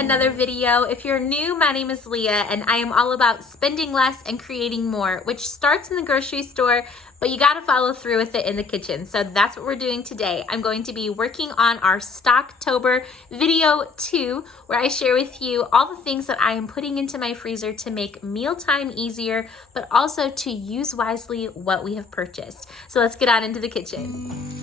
another video. If you're new, my name is Leah and I am all about spending less and creating more, which starts in the grocery store, but you gotta follow through with it in the kitchen. So that's what we're doing today. I'm going to be working on our Stocktober video 2, where I share with you all the things that I am putting into my freezer to make mealtime easier, but also to use wisely what we have purchased. So let's get on into the kitchen.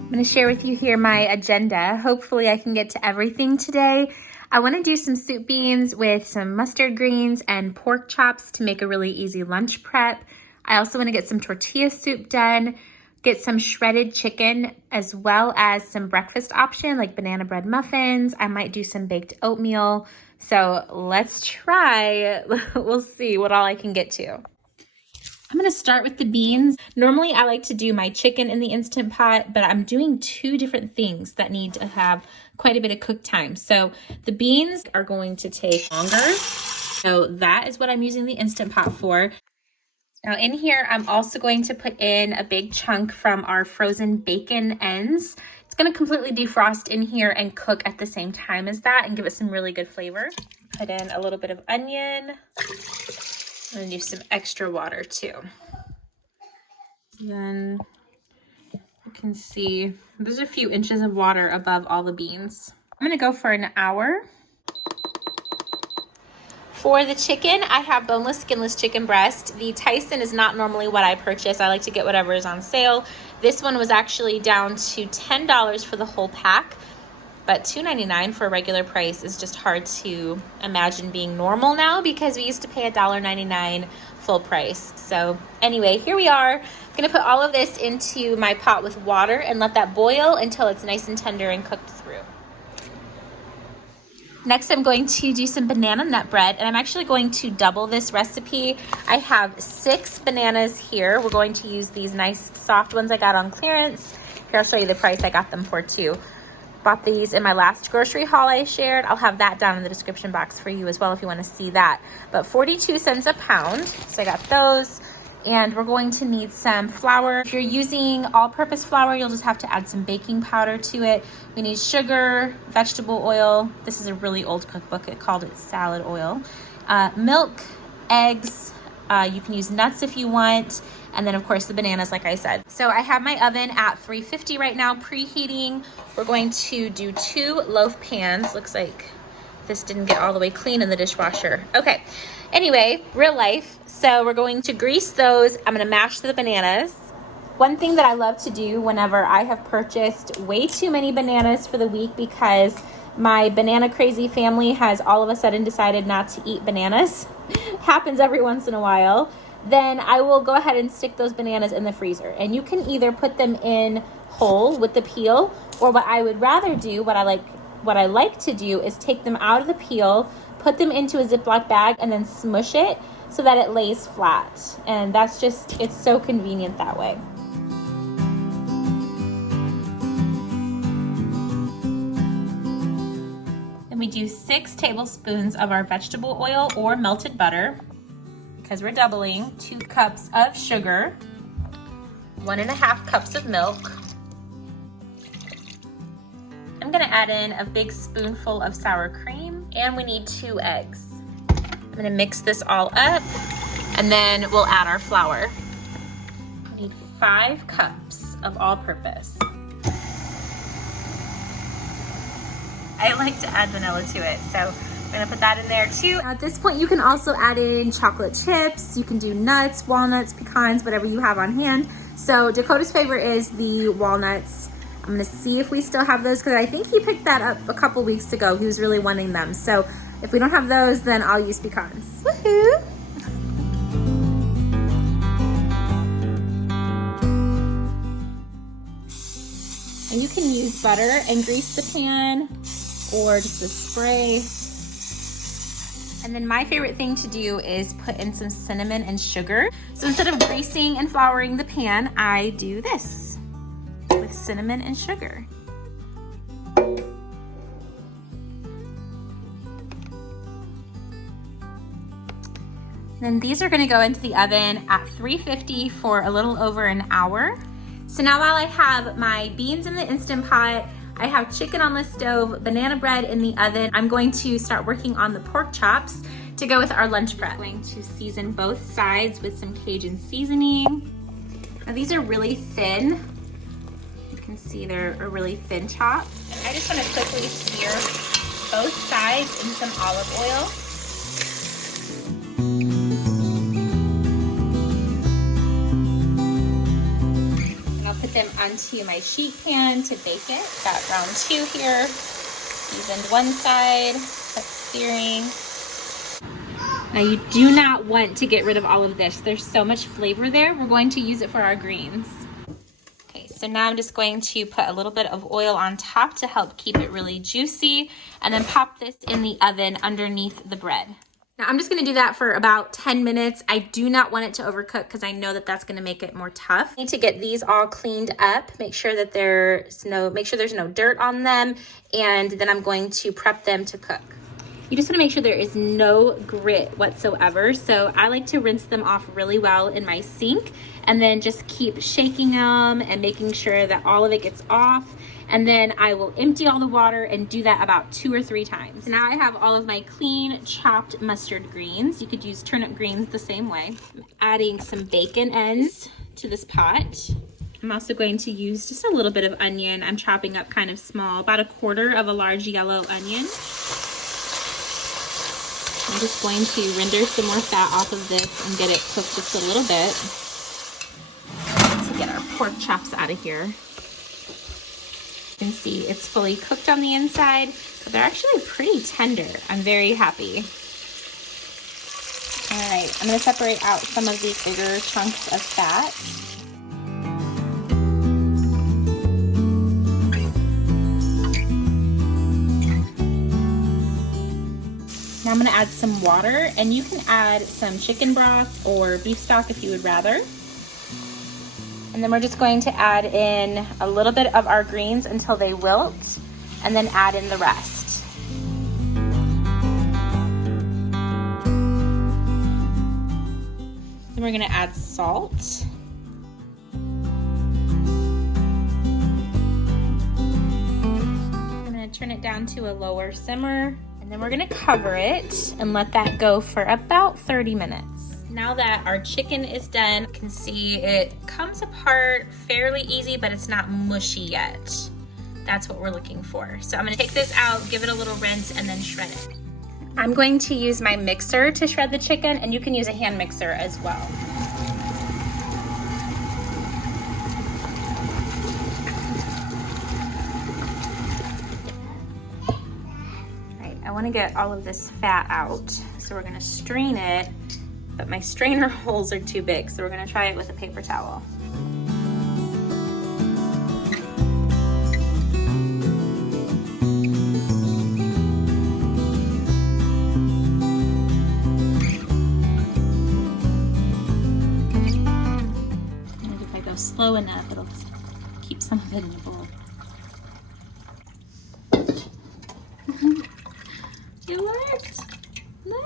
I'm gonna share with you here my agenda. Hopefully I can get to everything today. I wanna do some soup beans with some mustard greens and pork chops to make a really easy lunch prep. I also wanna get some tortilla soup done, get some shredded chicken, as well as some breakfast option like banana bread muffins. I might do some baked oatmeal. So let's try. We'll see what all I can get to. I'm gonna start with the beans. Normally I like to do my chicken in the Instant Pot, but I'm doing 2 different things that need to have quite a bit of cook time. So the beans are going to take longer. So that is what I'm using the Instant Pot for. Now in here, I'm also going to put in a big chunk from our frozen bacon ends. It's gonna completely defrost in here and cook at the same time as that and give it some really good flavor. Put in a little bit of onion. I'm gonna do some extra water too. Then you can see there's a few inches of water above all the beans. I'm gonna go for an hour. For the chicken, I have boneless, skinless chicken breast. The Tyson is not normally what I purchase. I like to get whatever is on sale. This one was actually down to $10 for the whole pack. But $2.99 for a regular price is just hard to imagine being normal now, because we used to pay $1.99 full price. So anyway, here we are. I'm gonna put all of this into my pot with water and let that boil until it's nice and tender and cooked through. Next, I'm going to do some banana nut bread, and I'm actually going to double this recipe. I have 6 bananas here. We're going to use these nice soft ones I got on clearance. Here, I'll show you the price I got them for too. Bought these in my last grocery haul I shared. I'll have that down in the description box for you as well if you want to see that. But 42 cents a pound. So I got those. And we're going to need some flour. If you're using all-purpose flour, you'll just have to add some baking powder to it. We need sugar, vegetable oil. This is a really old cookbook. It called it salad oil. Milk, eggs. You can use nuts if you want. And then of course the bananas, like I said. So I have my oven at 350 right now, preheating. We're going to do 2 loaf pans. Looks like this didn't get all the way clean in the dishwasher. Okay, anyway, real life. So we're going to grease those. I'm gonna mash the bananas. One thing that I love to do whenever I have purchased way too many bananas for the week, because my banana crazy family has all of a sudden decided not to eat bananas. Happens every once in a while. Then I will go ahead and stick those bananas in the freezer. And you can either put them in whole with the peel, or what I would rather do, what I like to do is take them out of the peel, put them into a Ziploc bag, and then smush it so that it lays flat. And that's just, it's so convenient that way. Then we do 6 tablespoons of our vegetable oil or melted butter, because we're doubling, 2 cups of sugar, 1.5 cups of milk. I'm gonna add in a big spoonful of sour cream, and we need 2 eggs. I'm gonna mix this all up, and then we'll add our flour. We need 5 cups of all-purpose. I like to add vanilla to it, so I'm gonna put that in there too. At this point, you can also add in chocolate chips. You can do nuts, walnuts, pecans, whatever you have on hand. So Dakota's favorite is the walnuts. I'm gonna see if we still have those, because I think he picked that up a couple weeks ago. He was really wanting them. So if we don't have those, then I'll use pecans. Woohoo! And you can use butter and grease the pan, or just a spray. And then my favorite thing to do is put in some cinnamon and sugar. So instead of greasing and flouring the pan, I do this with cinnamon and sugar. Then these are gonna go into the oven at 350 for a little over an hour. So now while I have my beans in the Instant Pot, I have chicken on the stove, banana bread in the oven. I'm going to start working on the pork chops to go with our lunch prep. I'm going to season both sides with some Cajun seasoning. Now these are really thin. You can see they're a really thin chop. I just want to quickly sear both sides in some olive oil. Put them onto my sheet pan to bake it. Got round 2 here. Seasoned one side, that's searing. Now you do not want to get rid of all of this. There's so much flavor there. We're going to use it for our greens. Okay, so now I'm just going to put a little bit of oil on top to help keep it really juicy, and then pop this in the oven underneath the bread. Now I'm just gonna do that for about 10 minutes. I do not want it to overcook because I know that that's gonna make it more tough. I need to get these all cleaned up, make sure there's no dirt on them, and then I'm going to prep them to cook. You just wanna make sure there is no grit whatsoever. So I like to rinse them off really well in my sink and then just keep shaking them and making sure that all of it gets off. And then I will empty all the water and do that about 2 or 3 times. So now I have all of my clean chopped mustard greens. You could use turnip greens the same way. I'm adding some bacon ends to this pot. I'm also going to use just a little bit of onion. I'm chopping up kind of small, about 1/4 of a large yellow onion. I'm just going to render some more fat off of this and get it cooked just a little bit to get our pork chops out of here. You can see it's fully cooked on the inside, but they're actually pretty tender. I'm very happy. All right, I'm gonna separate out some of these bigger chunks of fat. Now I'm gonna add some water, and you can add some chicken broth or beef stock if you would rather. And then we're just going to add in a little bit of our greens until they wilt, and then add in the rest. Then we're gonna add salt. I'm gonna turn it down to a lower simmer, and then we're gonna cover it and let that go for about 30 minutes. Now that our chicken is done, you can see it comes apart fairly easy, but it's not mushy yet. That's what we're looking for. So I'm gonna take this out, give it a little rinse, and then shred it. I'm going to use my mixer to shred the chicken, and you can use a hand mixer as well. All right, I wanna get all of this fat out, so we're gonna strain it. But my strainer holes are too big, so we're gonna try it with a paper towel. And if I go slow enough, it'll keep some of it in the bowl. It worked! Look!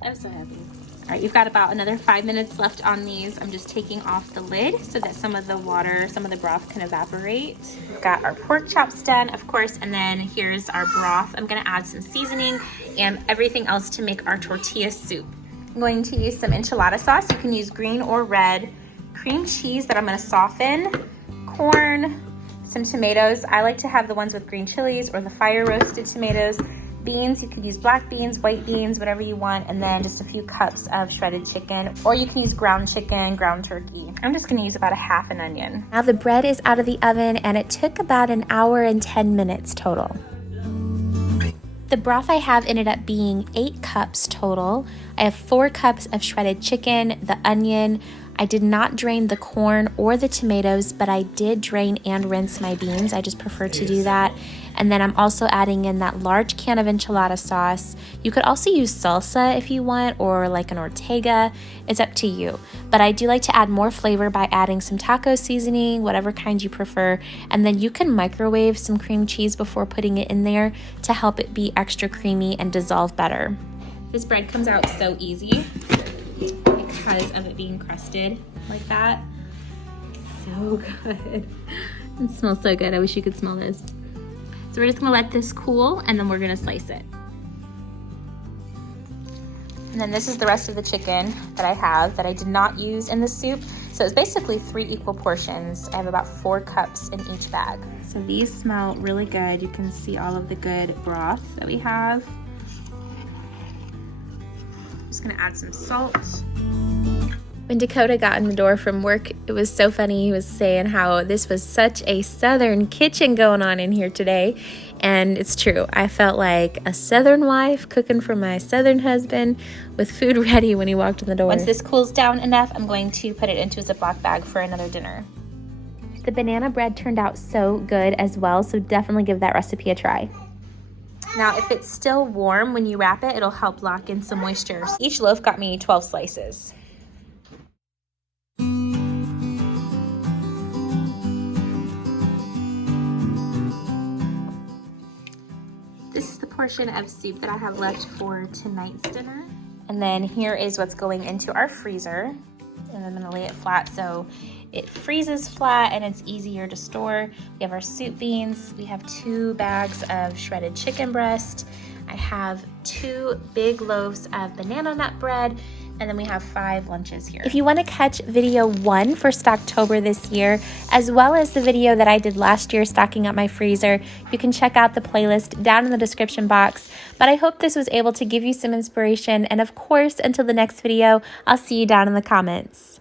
I'm so happy. All right, you've got about another 5 minutes left on these. I'm just taking off the lid so that some of the water, some of the broth can evaporate. We've got our pork chops done, of course, and then here's our broth. I'm gonna add some seasoning and everything else to make our tortilla soup. I'm going to use some enchilada sauce. You can use green or red. Cream cheese that I'm gonna soften. Corn, some tomatoes. I like to have the ones with green chilies or the fire roasted tomatoes. Beans, you could use black beans, white beans, whatever you want, and then just a few cups of shredded chicken, or you can use ground chicken, ground turkey. I'm just gonna use about 1/2 an onion. Now the bread is out of the oven, and it took about 1 hour and 10 minutes total. The broth I have ended up being 8 cups total. I have 4 cups of shredded chicken, the onion. I did not drain the corn or the tomatoes, but I did drain and rinse my beans. I just prefer to do that. And then I'm also adding in that large can of enchilada sauce. You could also use salsa if you want, or like an Ortega. It's up to you. But I do like to add more flavor by adding some taco seasoning, whatever kind you prefer. And then you can microwave some cream cheese before putting it in there to help it be extra creamy and dissolve better. This bread comes out so easy because of it being crusted like that. So good. It smells so good. I wish you could smell this. So we're just gonna let this cool and then we're gonna slice it. And then this is the rest of the chicken that I have that I did not use in the soup. So it's basically 3 equal portions. I have about 4 cups in each bag. So these smell really good. You can see all of the good broth that we have. I'm just gonna add some salt. When Dakota got in the door from work, it was so funny. He was saying how this was such a southern kitchen going on in here today. And it's true. I felt like a southern wife cooking for my southern husband with food ready when he walked in the door. Once this cools down enough, I'm going to put it into a Ziploc bag for another dinner. The banana bread turned out so good as well, so definitely give that recipe a try. Now, if it's still warm when you wrap it, it'll help lock in some moisture. Each loaf got me 12 slices. This is the portion of soup that I have left for tonight's dinner. And then here is what's going into our freezer. And I'm gonna lay it flat so it freezes flat and it's easier to store. We have our soup beans. We have 2 bags of shredded chicken breast. I have 2 big loaves of banana nut bread. And then we have 5 lunches here. If you want to catch video 1 for Stocktober this year, as well as the video that I did last year stocking up my freezer, you can check out the playlist down in the description box. But I hope this was able to give you some inspiration. And of course, until the next video, I'll see you down in the comments.